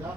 da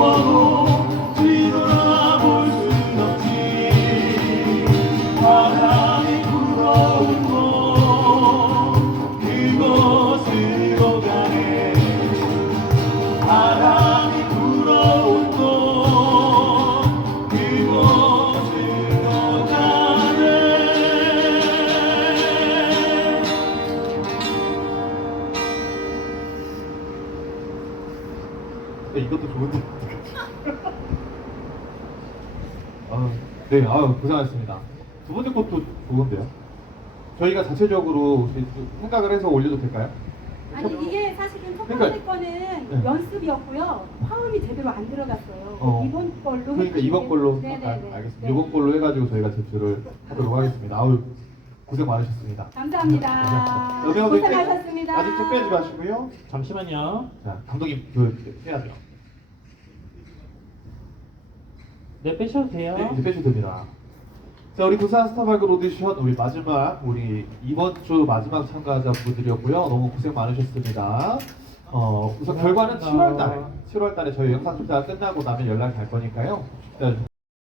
whoa. 이것도 좋은데. 아, 네, 아 고생하셨습니다. 두 번째 것도 좋은데요. 저희가 자체적으로 생각을 해서 올려도 될까요? 아니 이게 사실은 그러니까 첫 번째 그러니까, 거는 네. 연습이었고요. 화음이 제대로 안 들어갔어요. 어. 이번 걸로 그러니까 이번 걸로 네네네. 아, 네. 알겠습니다. 네. 이번 걸로 해가지고 저희가 제출을 하도록 하겠습니다. 아우 고생 많으셨습니다. 감사합니다. 네. 고생하셨습니다. 아직 책 빼지 마시고요. 잠시만요. 자 감독님 그 해야죠. 네, 빼셔도 돼요. 네, 이제 빼셔도 됩니다. 자 우리 부산 스타발그 오디션 우리 마지막 우리 이번 주 마지막 참가자분들이었고요. 너무 고생 많으셨습니다. 어 우선 결과는 7월 달에 7월 달에 저희 영상 투자가 끝나고 나면 연락이 갈 거니까요. 자,